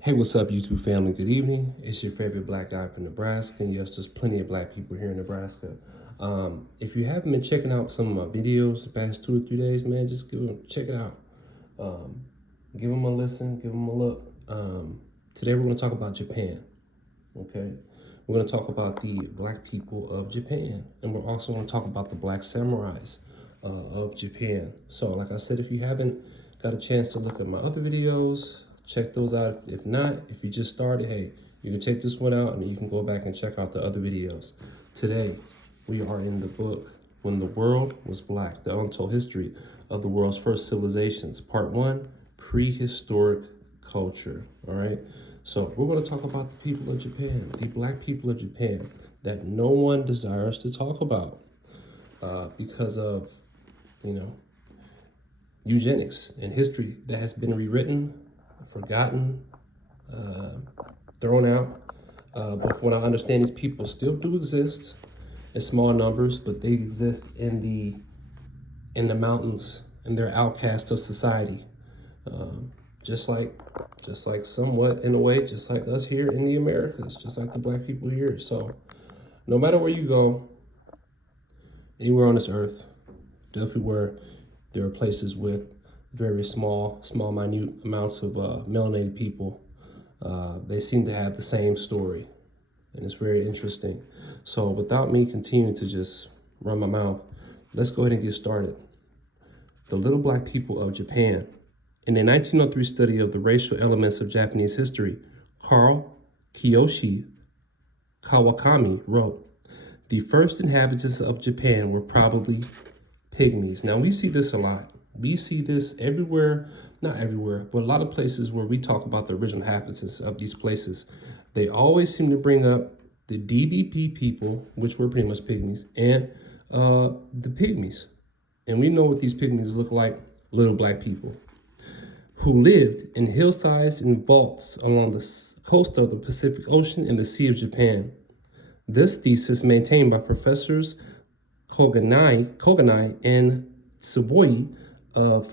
Hey, what's up, YouTube family? Good evening. It's your favorite black guy from Nebraska. And yes, there's plenty of black people here in Nebraska. If you haven't been checking out some of my videos the past 2 or 3 days, man, just check it out. Um, give them a listen, give them a look. Today we're going to talk about Japan. Okay, we're going to talk about the black people of Japan, and we're also going to talk about the black samurais of Japan. So, like I said, if you haven't got a chance to look at my other videos, check those out. If not, if you just started, hey, you can check this one out, and you can go back and check out the other videos. Today, we are in the book When the World Was Black: The Untold History of the World's First Civilizations, Part 1, Prehistoric Culture. All right. So we're going to talk about the people of Japan, the black people of Japan, that no one desires to talk about because of, eugenics and history that has been rewritten, forgotten, thrown out. But from what I understand, these people still do exist in small numbers, but they exist in the mountains, and they're outcasts of society. Um, just like somewhat in a way, just like us here in the Americas, just like the black people here. So no matter where you go, anywhere on this earth, definitely where there are places with very small, minute amounts of melanated people, they seem to have the same story, and it's very interesting. So without me continuing to just run my mouth, let's go ahead and get started. The Little Black People of Japan. In a 1903 study of the racial elements of Japanese history, Karl Kiyoshi Kawakami wrote, "The first inhabitants of Japan were probably pygmies." Now, we see this a lot. We see this everywhere, not everywhere, but a lot of places where we talk about the original inhabitants of these places. They always seem to bring up the DBP people, which were pretty much pygmies, and the pygmies. And we know what these pygmies look like: little black people who lived in hillsides and vaults along the coast of the Pacific Ocean and the Sea of Japan. This thesis, maintained by professors Koganai and Tsuboi of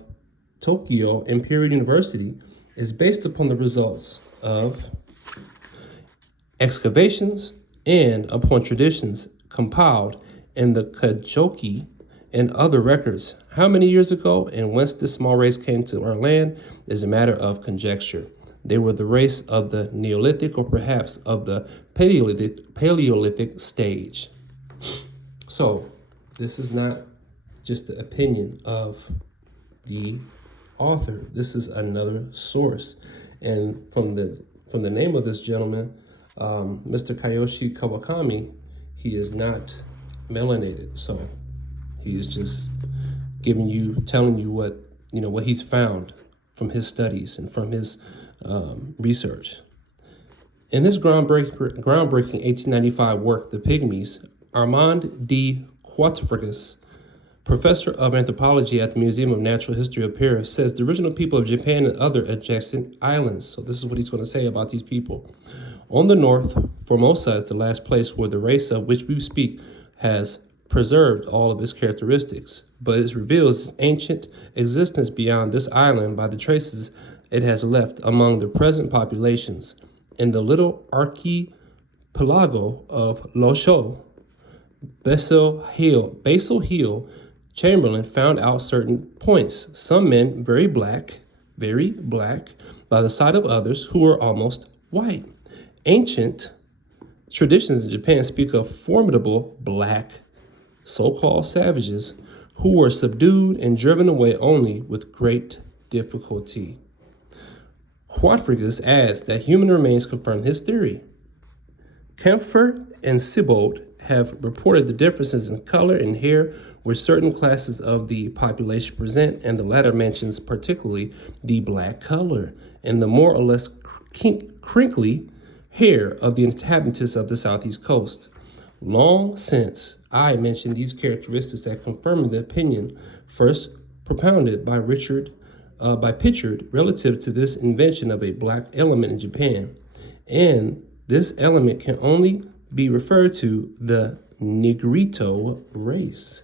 Tokyo Imperial University, is based upon the results of excavations and upon traditions compiled in the Kajoki and other records. How many years ago and whence this small race came to our land is a matter of conjecture. They were the race of the Neolithic, or perhaps of the Paleolithic stage. So this is not just the opinion of the author. This is another source. And from the name of this gentleman, Mr. Kiyoshi Kawakami, he is not melanated. So he is just telling you what he's found from his studies and from his research. In this groundbreaking 1895 work, The Pygmies, Armand de Quatrefages, professor of anthropology at the Museum of Natural History of Paris, says the original people of Japan and other adjacent islands. So this is what he's going to say about these people. On the north, Formosa is the last place where the race of which we speak has preserved all of its characteristics, but it reveals its ancient existence beyond this island by the traces it has left among the present populations. In the little archipelago of Losho, Basil Hill, Chamberlain found out certain points. Some men very black, by the side of others who were almost white. Ancient traditions in Japan speak of formidable black so-called savages who were subdued and driven away only with great difficulty. Quatrefages adds that human remains confirm his theory. Kempfer and Siebold have reported the differences in color and hair which certain classes of the population present, and the latter mentions particularly the black color and the more or less crinkly hair of the inhabitants of the southeast coast. Long since I mentioned these characteristics that confirm the opinion first propounded by Pritchard relative to this invention of a black element in Japan, and this element can only be referred to the Negrito race.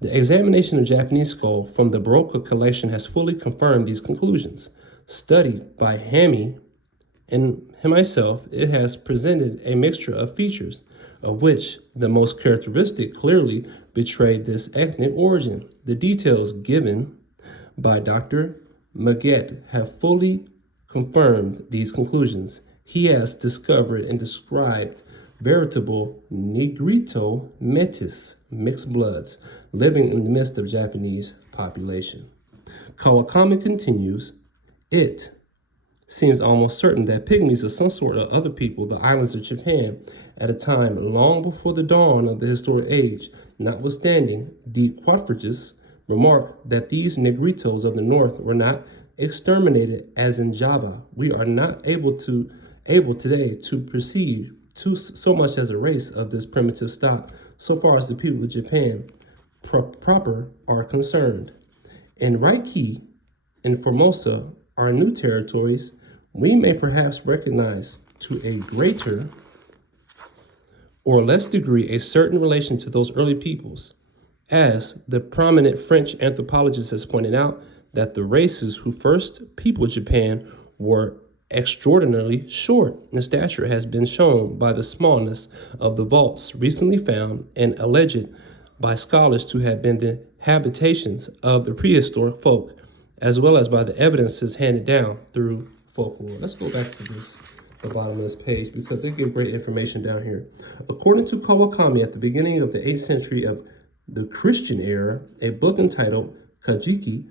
The examination of Japanese skull from the Baroka collection has fully confirmed these conclusions. Study by Hammy In myself, it has presented a mixture of features, of which the most characteristic clearly betray this ethnic origin. The details given by Dr. Maget have fully confirmed these conclusions. He has discovered and described veritable Negrito metis, mixed bloods, living in the midst of Japanese population. Kawakami continues, it seems almost certain that pygmies are some sort of other people, the islands of Japan, at a time long before the dawn of the historic age. Notwithstanding, D. Quatreges remarked that these Negritos of the north were not exterminated as in Java. We are not able today to perceive so much as a race of this primitive stock, so far as the people of Japan proper are concerned. In Reiki and Formosa, our new territories, we may perhaps recognize to a greater or less degree a certain relation to those early peoples. As the prominent French anthropologist has pointed out, that the races who first peopled Japan were extraordinarily short in stature has been shown by the smallness of the vaults recently found and alleged by scholars to have been the habitations of the prehistoric folk, as well as by the evidences handed down through folklore. Let's go back to the bottom of this page, because they give great information down here. According to Kawakami, at the beginning of the 8th century of the Christian era, a book entitled Kajiki,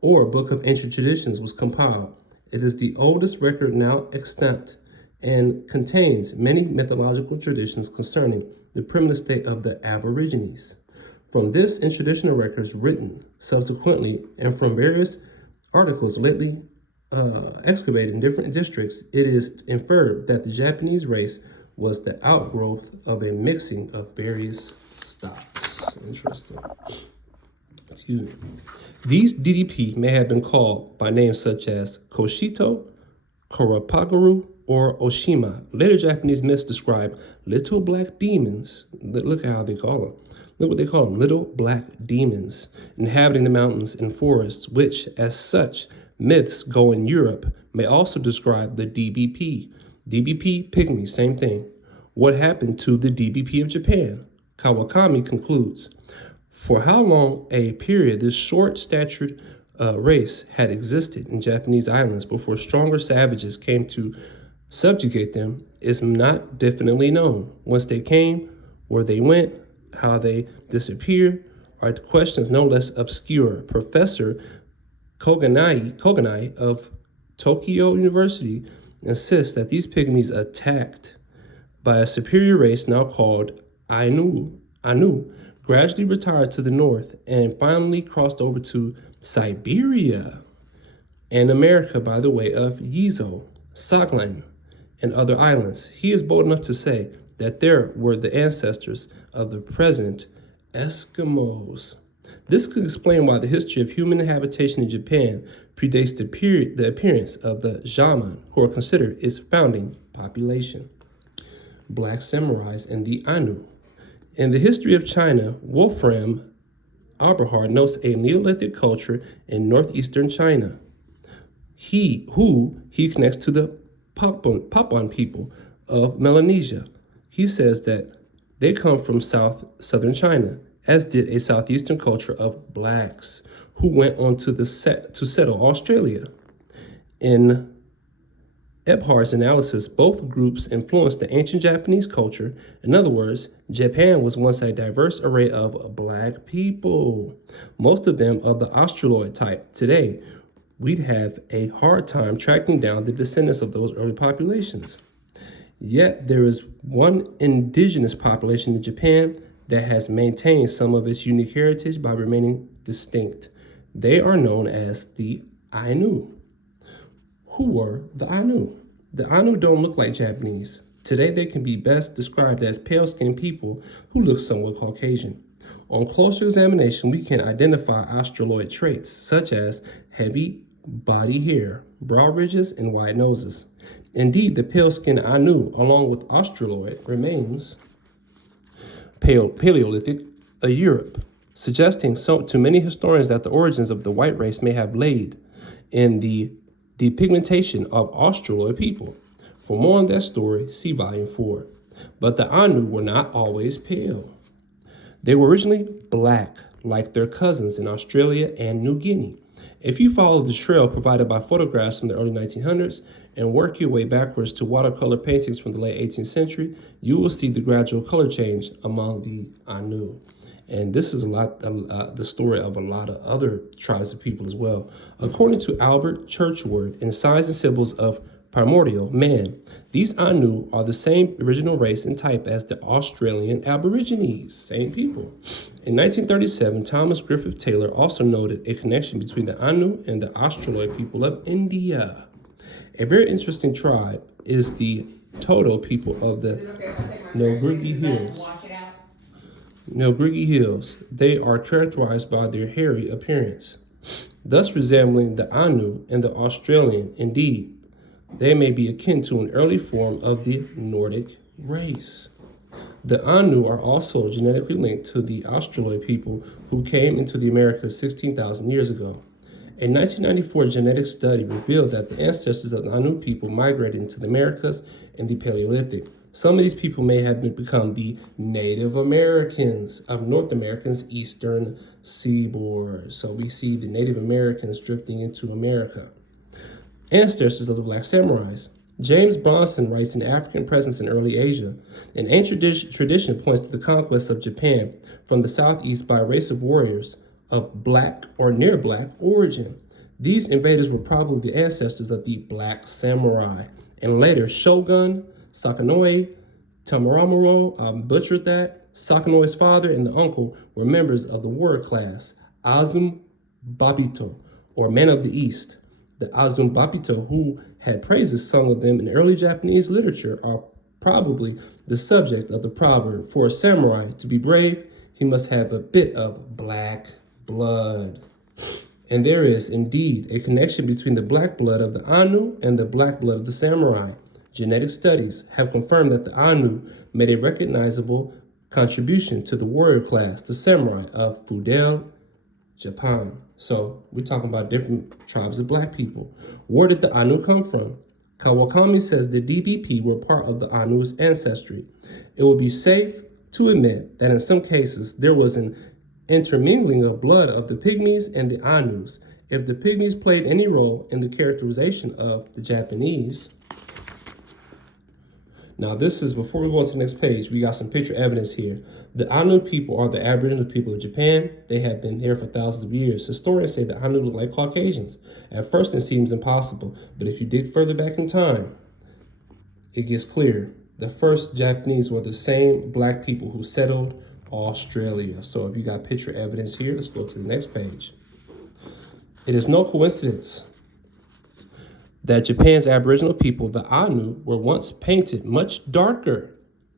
or Book of Ancient Traditions, was compiled. It is the oldest record now extant and contains many mythological traditions concerning the primitive state of the Aborigines. From this and traditional records written subsequently, and from various articles lately excavated in different districts, it is inferred that the Japanese race was the outgrowth of a mixing of various stocks. Interesting. Excuse me. These DDP may have been called by names such as Koshito, Korapagaru, or Oshima. Later Japanese myths describe little black demons. Look at how they call them. Look what they call them, little black demons, inhabiting the mountains and forests, which, as such, myths go in Europe, may also describe the DBP. DBP, pygmies, same thing. What happened to the DBP of Japan? Kawakami concludes, for how long a period this short-statured race had existed in Japanese islands before stronger savages came to subjugate them is not definitely known. Once they came, where they went, how they disappeared, are questions no less obscure. Professor Koganai of Tokyo University insists that these pygmies attacked by a superior race now called Ainu, gradually retired to the north and finally crossed over to Siberia and America by the way of Yezo, Saglan, and other islands. He is bold enough to say that there were the ancestors of the present Eskimos. This could explain why the history of human habitation in Japan predates the appearance of the Jaman, who are considered its founding population. Black samurais and the Ainu. In the history of China, Wolfram Eberhard notes a Neolithic culture in northeastern China. He connects to the Papuan people of Melanesia. He says that they come from southern China, as did a southeastern culture of blacks who went on to settle Australia. In Eberhard's analysis, both groups influenced the ancient Japanese culture. In other words, Japan was once a diverse array of black people, most of them of the Australoid type. Today, we'd have a hard time tracking down the descendants of those early populations. Yet there is one indigenous population in Japan that has maintained some of its unique heritage by remaining distinct. They are known as the Ainu. Who were the Ainu? The Ainu don't look like Japanese. Today they can be best described as pale-skinned people who look somewhat Caucasian. On closer examination, we can identify Australoid traits such as heavy body hair, brow ridges, and wide noses. Indeed, the pale-skinned Ainu, along with Australoid, remains Paleolithic Europe, suggesting to many historians that the origins of the white race may have laid in the depigmentation of Australoid people. For more on that story, see Volume 4. But the Anu were not always pale. They were originally black, like their cousins in Australia and New Guinea. If you follow the trail provided by photographs from the early 1900s and work your way backwards to watercolor paintings from the late 18th century, you will see the gradual color change among the Anu. And this is the story of a lot of other tribes of people as well. According to Albert Churchward in Signs and Symbols of Primordial Man, these Anu are the same original race and type as the Australian Aborigines, same people. In 1937, Thomas Griffith Taylor also noted a connection between the Anu and the Australoid people of India. A very interesting tribe is the Toto people of the Nilgiri Hills. Nilgiri Hills. They are characterized by their hairy appearance, thus resembling the Anu and the Australian. Indeed, they may be akin to an early form of the Nordic race. The Anu are also genetically linked to the Australoid people who came into the Americas 16,000 years ago. A 1994 genetic study revealed that the ancestors of the Anu people migrated into the Americas in the Paleolithic. Some of these people may have become the Native Americans of North America's eastern seaboard. So we see the Native Americans drifting into America. Ancestors of the Black Samurais. James Bronson writes, an African presence in early Asia. An ancient tradition points to the conquest of Japan from the southeast by a race of warriors of black or near black origin. These invaders were probably the ancestors of the Black Samurai, and later Shogun Sakanoi Tamaramuro butchered that. Sakanoi's father and the uncle were members of the warrior class Azum Babito, or Men of the East. The Azum Babito, who had praises sung of them in early Japanese literature, are probably the subject of the proverb, for a samurai to be brave, he must have a bit of black blood. And there is indeed a connection between the black blood of the Anu and the black blood of the samurai. Genetic studies have confirmed that the Anu made a recognizable contribution to the warrior class, the samurai of feudal Japan. So we're talking about different tribes of black people. Where did the Anu come from? Kawakami says the DBP were part of the Anu's ancestry. It will be safe to admit that in some cases there was an intermingling of blood of the Pygmies and the Anus. If the Pygmies played any role in the characterization of the Japanese. Now this is, before we go on to the next page, we got some picture evidence here. The Anu people are the Aboriginal people of Japan. They have been here for thousands of years. Historians say the Anu look like Caucasians. At first it seems impossible, but if you dig further back in time, it gets clear. The first Japanese were the same black people who settled Australia. So if you got picture evidence here, let's go to the next page. It is no coincidence that Japan's Aboriginal people, the Anu, were once painted much darker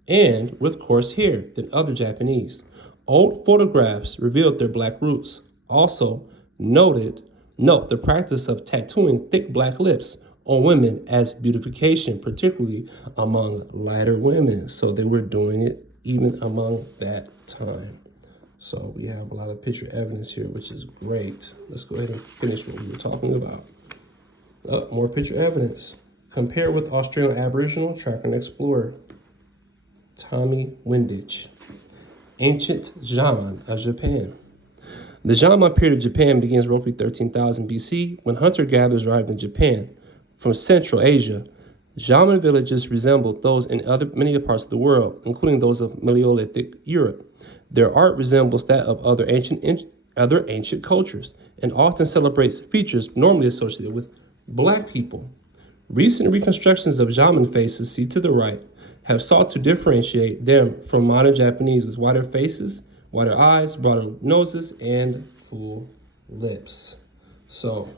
and with coarse hair than other Japanese. Old photographs revealed their black roots. Also, note the practice of tattooing thick black lips on women as beautification, particularly among lighter women. So they were doing it even among that time. So we have a lot of picture evidence here, which is great. Let's go ahead and finish what we were talking about. More picture evidence. Compare with Australian Aboriginal tracker and explorer Tommy Windich. Ancient Shaman of Japan. The Shaman period of Japan begins roughly 13,000 BC when hunter-gatherers arrived in Japan from Central Asia. Shaman villages resembled those in many parts of the world, including those of Paleolithic Europe. Their art resembles that of other ancient cultures and often celebrates features normally associated with Black people. Recent reconstructions of Shaman faces, see to the right, have sought to differentiate them from modern Japanese with wider faces, wider eyes, broader noses, and full lips. So,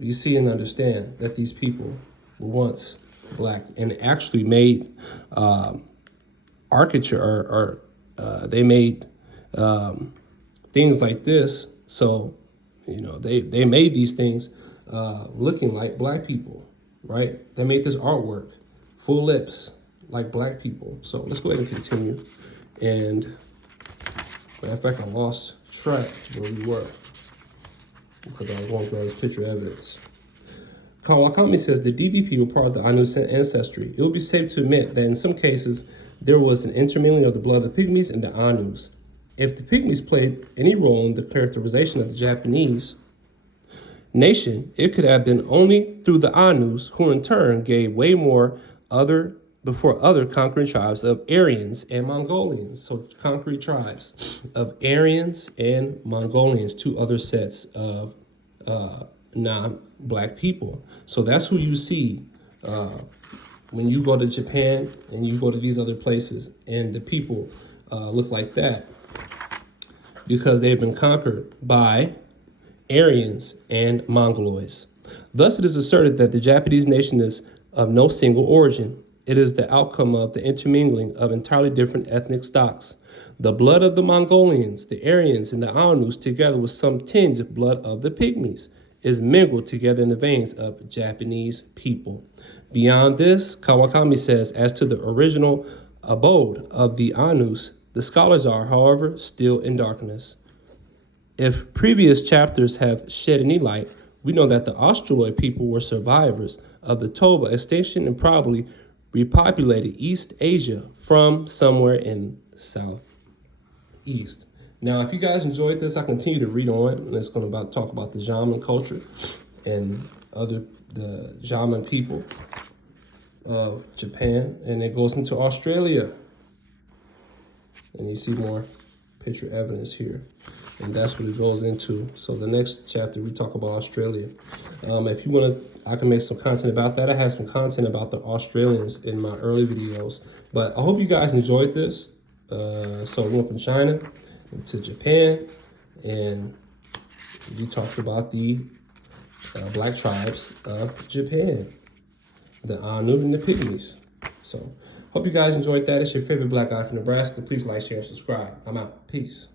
you see and understand that these people were once Black and actually made architecture they made things like this. So, they made these things looking like Black people, right? They made this artwork, full lips, like Black people. So let's go ahead and continue. And matter of fact, I lost track where we were because I was going through all this picture evidence. Kawakami says the DBP were part of the Ainu ancestry. It would be safe to admit that in some cases, there was an intermingling of the blood of the Pygmies and the Ainus. If the Pygmies played any role in the characterization of the Japanese nation, it could have been only through the Ainus, who in turn gave way more before other conquering tribes of Aryans and Mongolians. So conquering tribes of Aryans and Mongolians, two other sets of non-black people. So that's who you see when you go to Japan and you go to these other places, and the people look like that because they've been conquered by Aryans and Mongoloids. Thus, it is asserted that the Japanese nation is of no single origin. It is the outcome of the intermingling of entirely different ethnic stocks. The blood of the Mongolians, the Aryans, and the Ainus, together with some tinge of blood of the Pygmies, is mingled together in the veins of Japanese people. Beyond this, Kawakami says, as to the original abode of the Ainus, the scholars are, however, still in darkness. If previous chapters have shed any light, we know that the Australoid people were survivors of the Toba extinction and probably repopulated East Asia from somewhere in the southeast. Now, if you guys enjoyed this, I continue to read on it, and it's going to talk about the Jaman culture and the Jaman people of Japan, and it goes into Australia. And you see more picture evidence here, and that's what it goes into. So the next chapter, we talk about Australia. If you want to, I can make some content about that. I have some content about the Australians in my early videos, but I hope you guys enjoyed this. So we went from China to Japan, and we talked about the black tribes of Japan, the Ainu and the Pygmies. So hope you guys enjoyed that. It's your favorite black guy from Nebraska. Please like, share, and subscribe. I'm out. Peace.